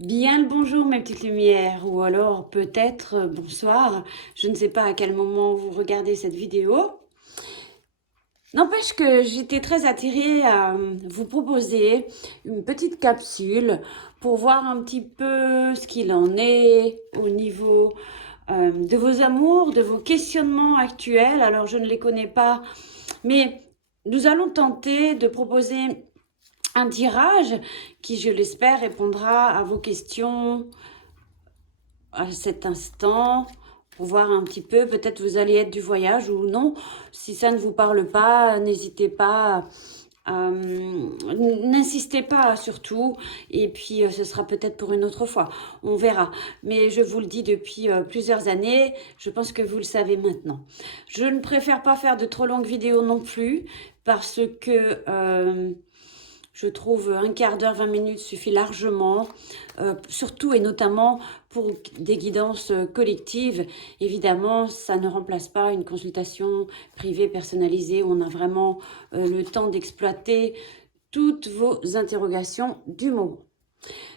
Bien le bonjour mes petites lumières, ou alors peut-être bonsoir. Je ne sais pas à quel moment vous regardez cette vidéo. N'empêche que j'étais très attirée à vous proposer une petite capsule pour voir un petit peu ce qu'il en est au niveau de vos amours, de vos questionnements actuels. Alors je ne les connais pas, mais nous allons tenter de proposer un tirage qui, je l'espère, répondra à vos questions à cet instant pour voir un petit peu, peut-être vous allez être du voyage ou non. Si ça ne vous parle pas, n'hésitez pas, n'insistez pas surtout, et puis ce sera peut-être pour une autre fois, on verra. Mais je vous le dis depuis plusieurs années, je pense que vous le savez maintenant. Je ne préfère pas faire de trop longues vidéos non plus, parce que je trouve un quart d'heure, 20 minutes suffit largement, surtout et notamment pour des guidances collectives. Évidemment, ça ne remplace pas une consultation privée personnalisée où on a vraiment le temps d'exploiter toutes vos interrogations du moment.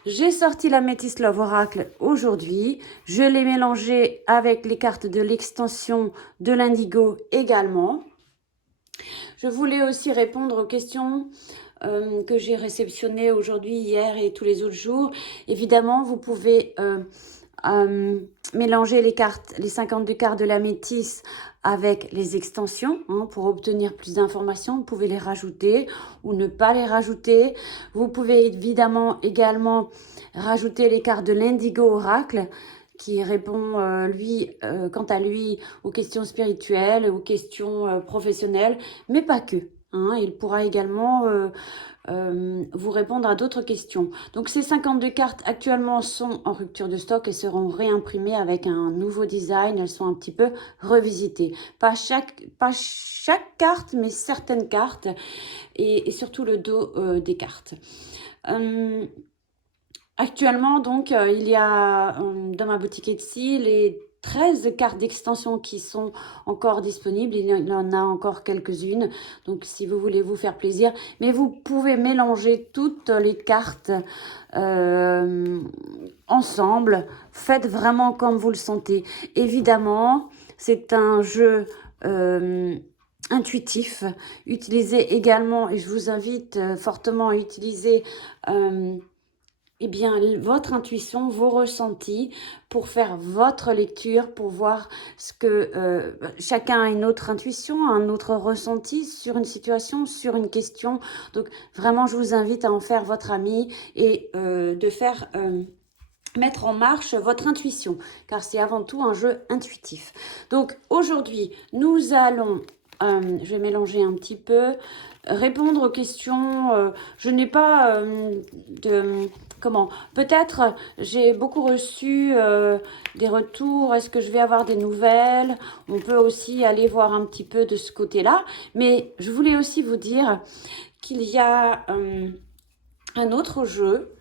J'ai sorti la Métis Love Oracle aujourd'hui. Je l'ai mélangé avec les cartes de l'extension de l'Indigo également. Je voulais aussi répondre aux questions que j'ai réceptionnées aujourd'hui, hier et tous les autres jours. Évidemment, vous pouvez mélanger les cartes, les 52 cartes de la métisse avec les extensions pour obtenir plus d'informations. Vous pouvez les rajouter ou ne pas les rajouter. Vous pouvez évidemment également rajouter les cartes de l'Indigo Oracle qui répond, quant à lui, aux questions spirituelles, aux questions professionnelles, mais pas que. Il pourra également vous répondre à d'autres questions. Donc ces 52 cartes actuellement sont en rupture de stock et seront réimprimées avec un nouveau design. Elles sont un petit peu revisitées. Pas chaque carte, mais certaines cartes et surtout le dos des cartes. Actuellement, donc, il y a dans ma boutique Etsy les 13 cartes d'extension qui sont encore disponibles. Il y en a encore quelques-unes, donc si vous voulez vous faire plaisir. Mais vous pouvez mélanger toutes les cartes ensemble. Faites vraiment comme vous le sentez. Évidemment, c'est un jeu intuitif. Utilisez également, et je vous invite fortement à utiliser eh bien, votre intuition, vos ressentis pour faire votre lecture, pour voir ce que chacun a une autre intuition, un autre ressenti sur une situation, sur une question. Donc, vraiment, je vous invite à en faire votre ami et de faire mettre en marche votre intuition, car c'est avant tout un jeu intuitif. Donc, aujourd'hui, nous allons, je vais mélanger un petit peu, répondre aux questions. Je n'ai pas de... Comment? Peut-être j'ai beaucoup reçu des retours. Est-ce que je vais avoir des nouvelles? On peut aussi aller voir un petit peu de ce côté-là. Mais je voulais aussi vous dire qu'il y a un autre jeu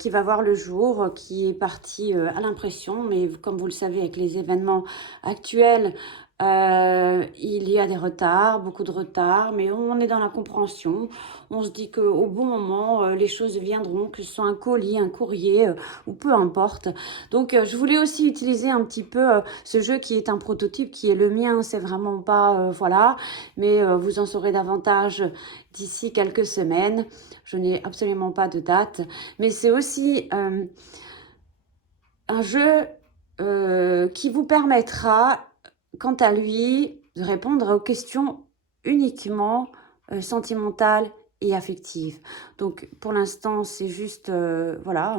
qui va voir le jour, qui est parti à l'impression, mais comme vous le savez, avec les événements actuels, il y a des retards, beaucoup de retards, mais on est dans la compréhension. On se dit qu'au bon moment, les choses viendront, que ce soit un colis, un courrier, ou peu importe. Donc, je voulais aussi utiliser un petit peu ce jeu qui est un prototype, qui est le mien. C'est vraiment pas, voilà, mais vous en saurez davantage d'ici quelques semaines. Je n'ai absolument pas de date, mais c'est aussi un jeu qui vous permettra, quant à lui, de répondre aux questions uniquement sentimentales et affectives. Donc, pour l'instant, c'est juste, voilà,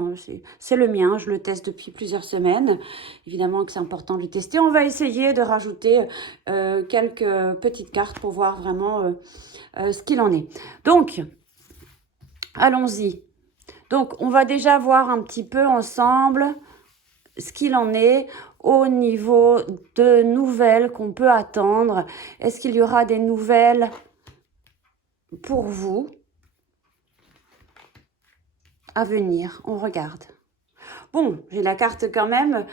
c'est le mien, je le teste depuis plusieurs semaines. Évidemment que c'est important de le tester. On va essayer de rajouter quelques petites cartes pour voir vraiment ce qu'il en est. Donc, allons-y. Donc, on va déjà voir un petit peu ensemble ce qu'il en est au niveau de nouvelles qu'on peut attendre. Est-ce qu'il y aura des nouvelles pour vous à venir? On regarde. Bon, j'ai la carte quand même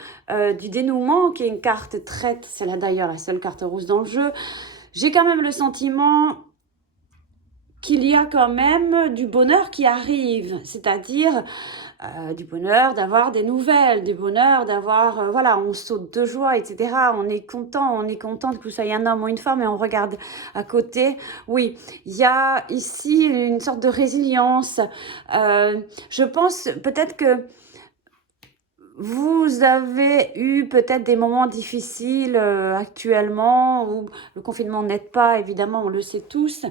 du dénouement, qui est une carte traite. C'est là d'ailleurs la seule carte rouge dans le jeu. J'ai quand même le sentiment qu'il y a quand même du bonheur qui arrive, c'est-à-dire du bonheur d'avoir des nouvelles, du bonheur d'avoir, voilà, on saute de joie, etc. On est content que vous soyez un homme ou une femme et on regarde à côté. Oui, il y a ici une sorte de résilience. Je pense peut-être que vous avez eu peut-être des moments difficiles actuellement où le confinement n'aide pas, évidemment, on le sait tous,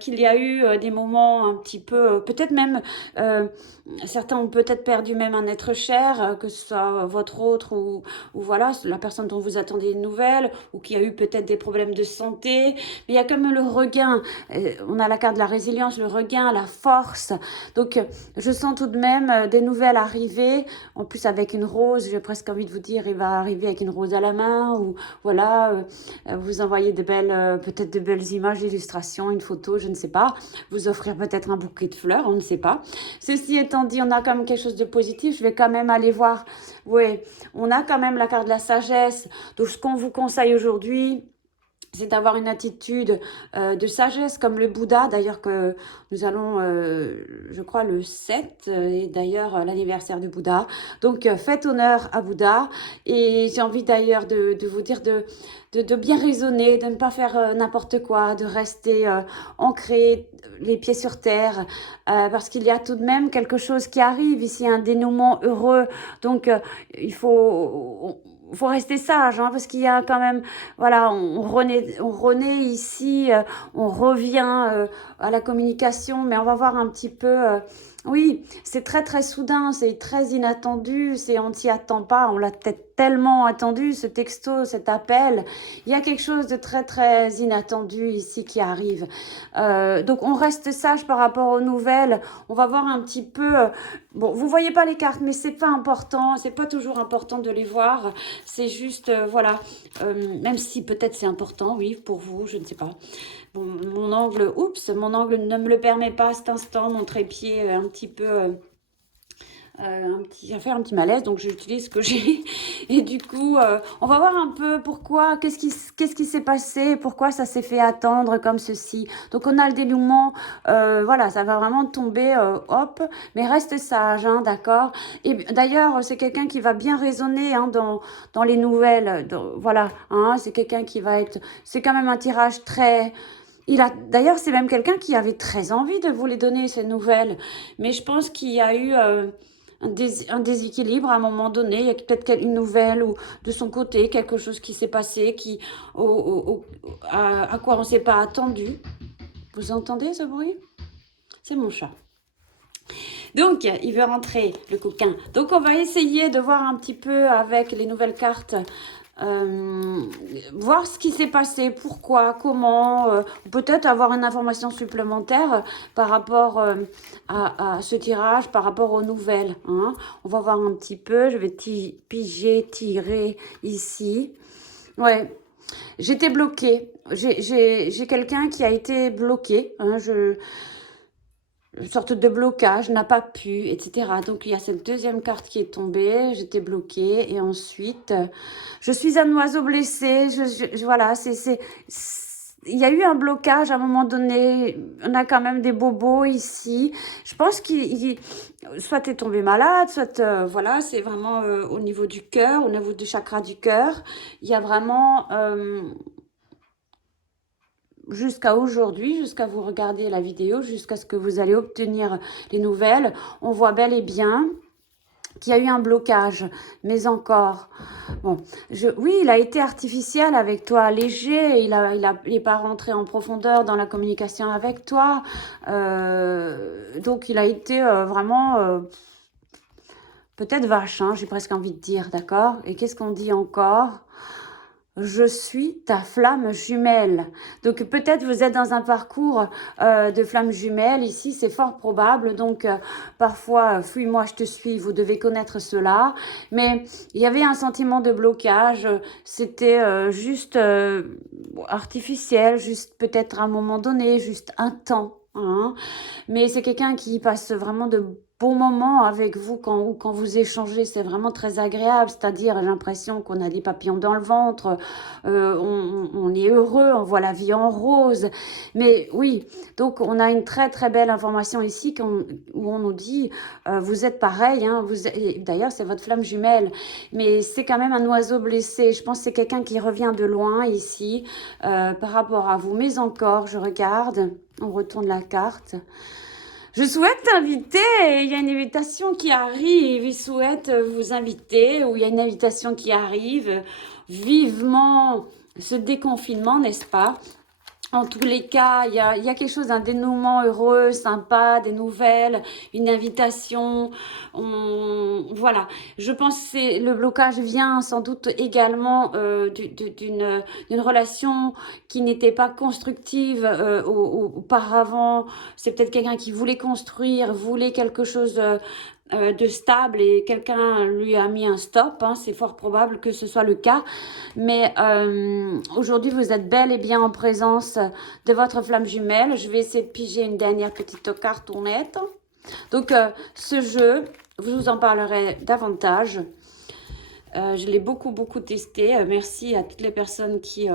qu'il y a eu des moments un petit peu, peut-être même, certains ont peut-être perdu même un être cher, que ce soit votre autre ou voilà, la personne dont vous attendez une nouvelle, ou qui a eu peut-être des problèmes de santé, mais il y a quand même le regain, on a la carte de la résilience, le regain, la force, donc je sens tout de même des nouvelles arriver, en plus avec une rose, j'ai presque envie de vous dire, il va arriver avec une rose à la main, ou voilà, vous envoyez de belles, peut-être de belles images, d'illustrations, une photo, je ne sais pas, vous offrir peut-être un bouquet de fleurs, on ne sait pas. Ceci étant dit, on a quand même quelque chose de positif, je vais quand même aller voir, oui, on a quand même la carte de la sagesse, donc ce qu'on vous conseille aujourd'hui, c'est d'avoir une attitude de sagesse comme le Bouddha, d'ailleurs que nous allons, je crois, le 7, et d'ailleurs l'anniversaire du Bouddha. Donc faites honneur à Bouddha, et j'ai envie d'ailleurs de vous dire de bien raisonner, de ne pas faire n'importe quoi, de rester ancré, les pieds sur terre, parce qu'il y a tout de même quelque chose qui arrive ici, un dénouement heureux, donc il faut rester sage, hein, parce qu'il y a quand même, voilà, on renaît ici, on revient à la communication, mais on va voir un petit peu, oui, c'est très très soudain, c'est très inattendu, on ne s'y attend pas, on l'a peut-être tellement attendu, ce texto, cet appel, il y a quelque chose de très très inattendu ici qui arrive. Donc on reste sage par rapport aux nouvelles, on va voir un petit peu, bon, vous voyez pas les cartes, mais c'est pas important, c'est pas toujours important de les voir, c'est juste, voilà, même si peut-être c'est important, oui, pour vous, je ne sais pas. Bon, mon angle ne me le permet pas à cet instant, mon trépied un petit peu... ça fait un petit malaise, donc j'utilise ce que j'ai. Et du coup, on va voir un peu pourquoi, qu'est-ce qui s'est passé, pourquoi ça s'est fait attendre comme ceci. Donc on a le dénouement, voilà, ça va vraiment tomber, hop, mais reste sage, hein, d'accord. Et d'ailleurs, c'est quelqu'un qui va bien raisonner hein, dans les nouvelles, voilà, hein, c'est quelqu'un qui va être, c'est quand même un tirage très... D'ailleurs, c'est même quelqu'un qui avait très envie de vous les donner, ces nouvelles. Mais je pense qu'il y a eu un déséquilibre à un moment donné. Il y a peut-être une nouvelle ou de son côté, quelque chose qui s'est passé, à quoi on ne s'est pas attendu. Vous entendez ce bruit? C'est mon chat. Donc, il veut rentrer, le coquin. Donc, on va essayer de voir un petit peu avec les nouvelles cartes, voir ce qui s'est passé, pourquoi, comment, peut-être avoir une information supplémentaire par rapport à ce tirage, par rapport aux nouvelles. Hein. On va voir un petit peu, je vais tirer ici. Ouais, j'étais bloquée. J'ai quelqu'un qui a été bloqué. Hein, une sorte de blocage, n'a pas pu, etc. Donc, il y a cette deuxième carte qui est tombée, j'étais bloquée, et ensuite, je suis un oiseau blessé, voilà, il y a eu un blocage à un moment donné, on a quand même des bobos ici, je pense soit tu es tombé malade, soit, voilà, c'est vraiment au niveau du cœur, au niveau du chakra du cœur, il y a vraiment... jusqu'à aujourd'hui, jusqu'à vous regarder la vidéo, jusqu'à ce que vous allez obtenir les nouvelles, on voit bel et bien qu'il y a eu un blocage, mais encore, bon, oui, il a été artificiel avec toi, léger, il n'est pas rentré en profondeur dans la communication avec toi, donc il a été vraiment, peut-être vache, hein, j'ai presque envie de dire, d'accord? Et qu'est-ce qu'on dit encore ? Je suis ta flamme jumelle. Donc peut-être vous êtes dans un parcours de flamme jumelle. Ici, c'est fort probable. Donc parfois, fuis-moi, je te suis. Vous devez connaître cela. Mais il y avait un sentiment de blocage. C'était juste artificiel, juste peut-être à un moment donné, juste un temps. Hein. Mais c'est quelqu'un qui passe vraiment de bons moments avec vous quand vous échangez, c'est vraiment très agréable, c'est-à-dire j'ai l'impression qu'on a des papillons dans le ventre, on est heureux, on voit la vie en rose. Mais oui, donc on a une très très belle information ici où on nous dit, vous êtes pareil, hein, d'ailleurs c'est votre flamme jumelle, mais c'est quand même un oiseau blessé. Je pense que c'est quelqu'un qui revient de loin ici par rapport à vous. Mais encore, je regarde, on retourne la carte. Je souhaite t'inviter, il y a une invitation qui arrive, il souhaite vous inviter, ou il y a une invitation qui arrive, vivement ce déconfinement, n'est-ce pas? En tous les cas, il y a quelque chose d'un dénouement heureux, sympa, des nouvelles, une invitation. Voilà, je pense que le blocage vient sans doute également d'une relation qui n'était pas constructive auparavant. C'est peut-être quelqu'un qui voulait construire, voulait quelque chose de stable et quelqu'un lui a mis un stop, hein, c'est fort probable que ce soit le cas, mais aujourd'hui vous êtes bel et bien en présence de votre flamme jumelle. Je vais essayer de piger une dernière petite carte honnête. Donc ce jeu, je vous en parlerai davantage. Je l'ai beaucoup testé. Merci à toutes les personnes qui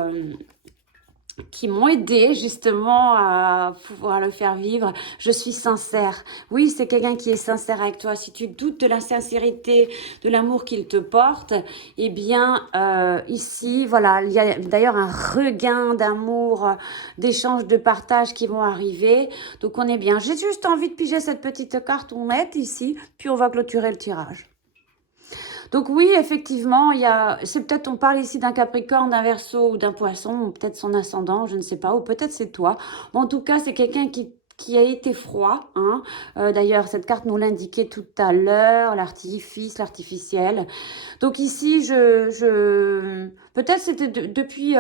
m'ont aidé justement à pouvoir le faire vivre. Je suis sincère. Oui, c'est quelqu'un qui est sincère avec toi. Si tu doutes de la sincérité, de l'amour qu'il te porte, eh bien, ici, voilà, il y a d'ailleurs un regain d'amour, d'échange, de partage qui vont arriver. Donc, on est bien. J'ai juste envie de piger cette petite carte honnête ici, puis on va clôturer le tirage. Donc oui, effectivement, c'est peut-être, on parle ici d'un Capricorne, d'un Verseau ou d'un Poisson, ou peut-être son ascendant, je ne sais pas, ou peut-être c'est toi. Bon, en tout cas, c'est quelqu'un qui a été froid. Hein. D'ailleurs, cette carte nous l'indiquait tout à l'heure, l'artifice, l'artificiel. Donc ici, peut-être c'était depuis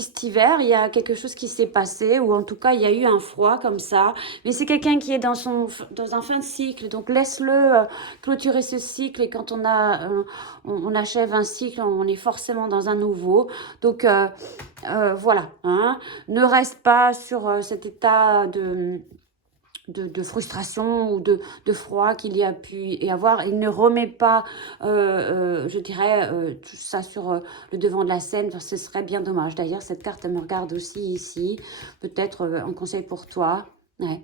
cet hiver, il y a quelque chose qui s'est passé, ou en tout cas, il y a eu un froid comme ça. Mais c'est quelqu'un qui est dans un fin de cycle, donc laisse-le clôturer ce cycle. Et quand on achève un cycle, on est forcément dans un nouveau. Donc voilà, hein. Ne reste pas sur cet état de frustration ou de froid qu'il y a pu y avoir. Il ne remet pas, je dirais, tout ça sur le devant de la scène. Enfin, ce serait bien dommage. D'ailleurs, cette carte, elle me regarde aussi ici. Peut-être un conseil pour toi. Ouais.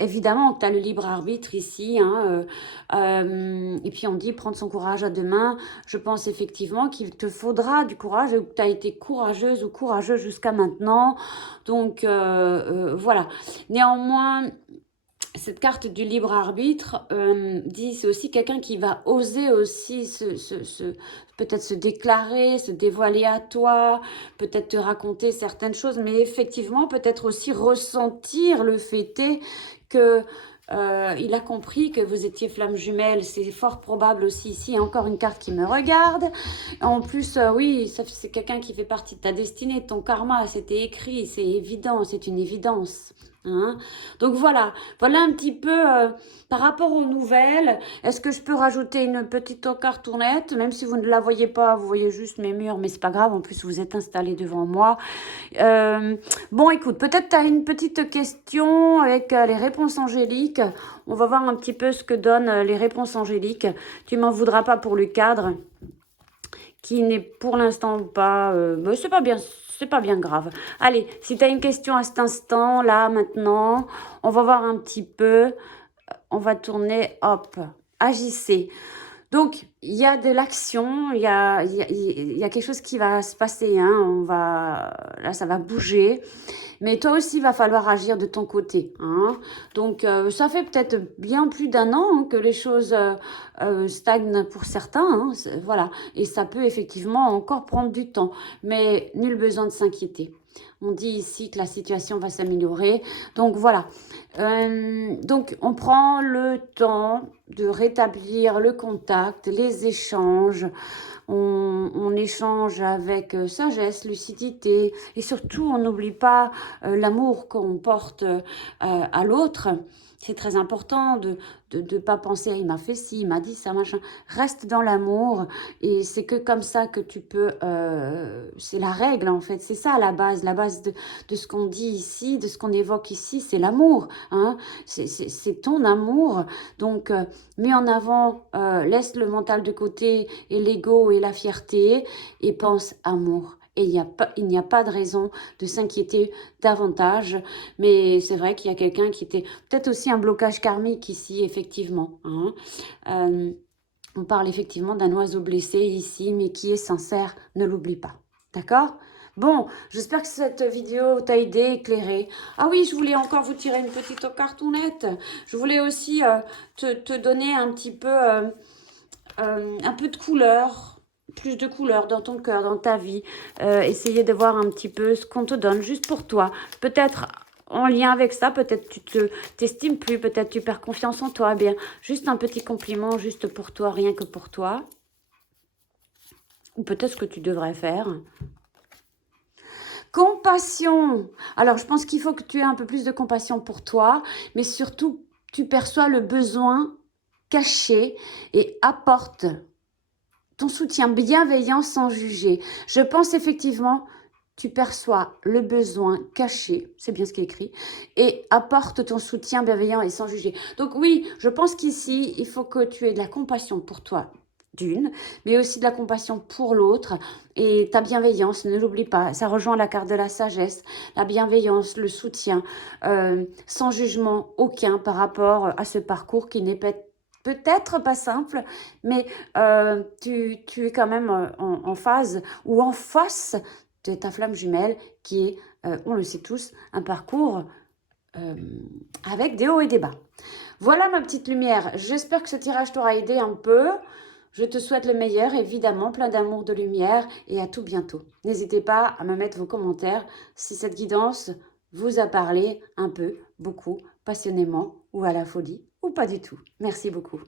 Évidemment, tu as le libre arbitre ici. Hein, et puis, on dit prendre son courage à deux mains. Je pense effectivement qu'il te faudra du courage. Tu as été courageuse ou courageux jusqu'à maintenant. Donc, voilà. Néanmoins, cette carte du libre arbitre dit c'est aussi quelqu'un qui va oser aussi peut-être se déclarer, se dévoiler à toi, peut-être te raconter certaines choses, mais effectivement peut-être aussi ressentir le fait est que il a compris que vous étiez flamme jumelle. C'est fort probable aussi ici. Il y a encore une carte qui me regarde. En plus, oui, c'est quelqu'un qui fait partie de ta destinée, de ton karma. C'était écrit, c'est évident, c'est une évidence. Hein. Donc voilà un petit peu par rapport aux nouvelles. Est-ce que je peux rajouter une petite cartonnette, même si vous ne la voyez pas, vous voyez juste mes murs, mais c'est pas grave, en plus vous êtes installé devant moi. Bon, écoute, peut-être tu as une petite question avec les réponses angéliques. On va voir un petit peu ce que donnent les réponses angéliques. Tu m'en voudras pas pour le cadre, qui n'est pour l'instant pas... c'est pas bien grave. Allez, si tu as une question à cet instant, là, maintenant, on va voir un petit peu. On va tourner, hop, agissez. Donc, il y a de l'action, il y a quelque chose qui va se passer. Hein, là, ça va bouger. Mais toi aussi, il va falloir agir de ton côté. Hein. Donc, ça fait peut-être bien plus d'un an hein, que les choses stagnent pour certains. Hein, voilà. Et ça peut effectivement encore prendre du temps. Mais nul besoin de s'inquiéter. On dit ici que la situation va s'améliorer. Donc, voilà. Donc, on prend le temps de rétablir le contact, les échanges. On échange avec sagesse, lucidité et surtout on n'oublie pas l'amour qu'on porte à l'autre. C'est très important de ne pas penser, ah, il m'a fait ci, il m'a dit ça, machin. Reste dans l'amour et c'est que comme ça que tu peux... c'est la règle en fait, c'est ça la base de ce qu'on dit ici, de ce qu'on évoque ici, c'est l'amour. Hein, c'est ton amour. Donc, mets en avant, laisse le mental de côté et l'ego et la fierté et pense amour. Et il n'y a pas de raison de s'inquiéter davantage. Mais c'est vrai qu'il y a quelqu'un qui était... Peut-être aussi un blocage karmique ici, effectivement. Hein. On parle effectivement d'un oiseau blessé ici, mais qui est sincère. Ne l'oublie pas. D'accord ? Bon, j'espère que cette vidéo t'a aidé, éclairé. Ah oui, je voulais encore vous tirer une petite cartoonette. Je voulais aussi te donner un petit peu... un peu de couleur, plus de couleur dans ton cœur, dans ta vie. Essayer de voir un petit peu ce qu'on te donne juste pour toi. Peut-être en lien avec ça, peut-être tu t'estimes plus, peut-être tu perds confiance en toi. Eh bien, juste un petit compliment juste pour toi, rien que pour toi. Ou peut-être ce que tu devrais faire. Compassion. Alors, je pense qu'il faut que tu aies un peu plus de compassion pour toi, mais surtout, tu perçois le besoin caché et apporte ton soutien bienveillant sans juger. Je pense effectivement, tu perçois le besoin caché, c'est bien ce qui est écrit, et apporte ton soutien bienveillant et sans juger. Donc oui, je pense qu'ici, il faut que tu aies de la compassion pour toi, d'une, mais aussi de la compassion pour l'autre, et ta bienveillance, ne l'oublie pas, ça rejoint la carte de la sagesse, la bienveillance, le soutien, sans jugement aucun par rapport à ce parcours qui n'est peut-être pas simple, mais tu es quand même en phase ou en face de ta flamme jumelle qui est, on le sait tous, un parcours avec des hauts et des bas. Voilà ma petite lumière. J'espère que ce tirage t'aura aidé un peu. Je te souhaite le meilleur, évidemment, plein d'amour, de lumière et à tout bientôt. N'hésitez pas à me mettre vos commentaires si cette guidance vous a parlé un peu, beaucoup, passionnément ou à la folie ou pas du tout. Merci beaucoup.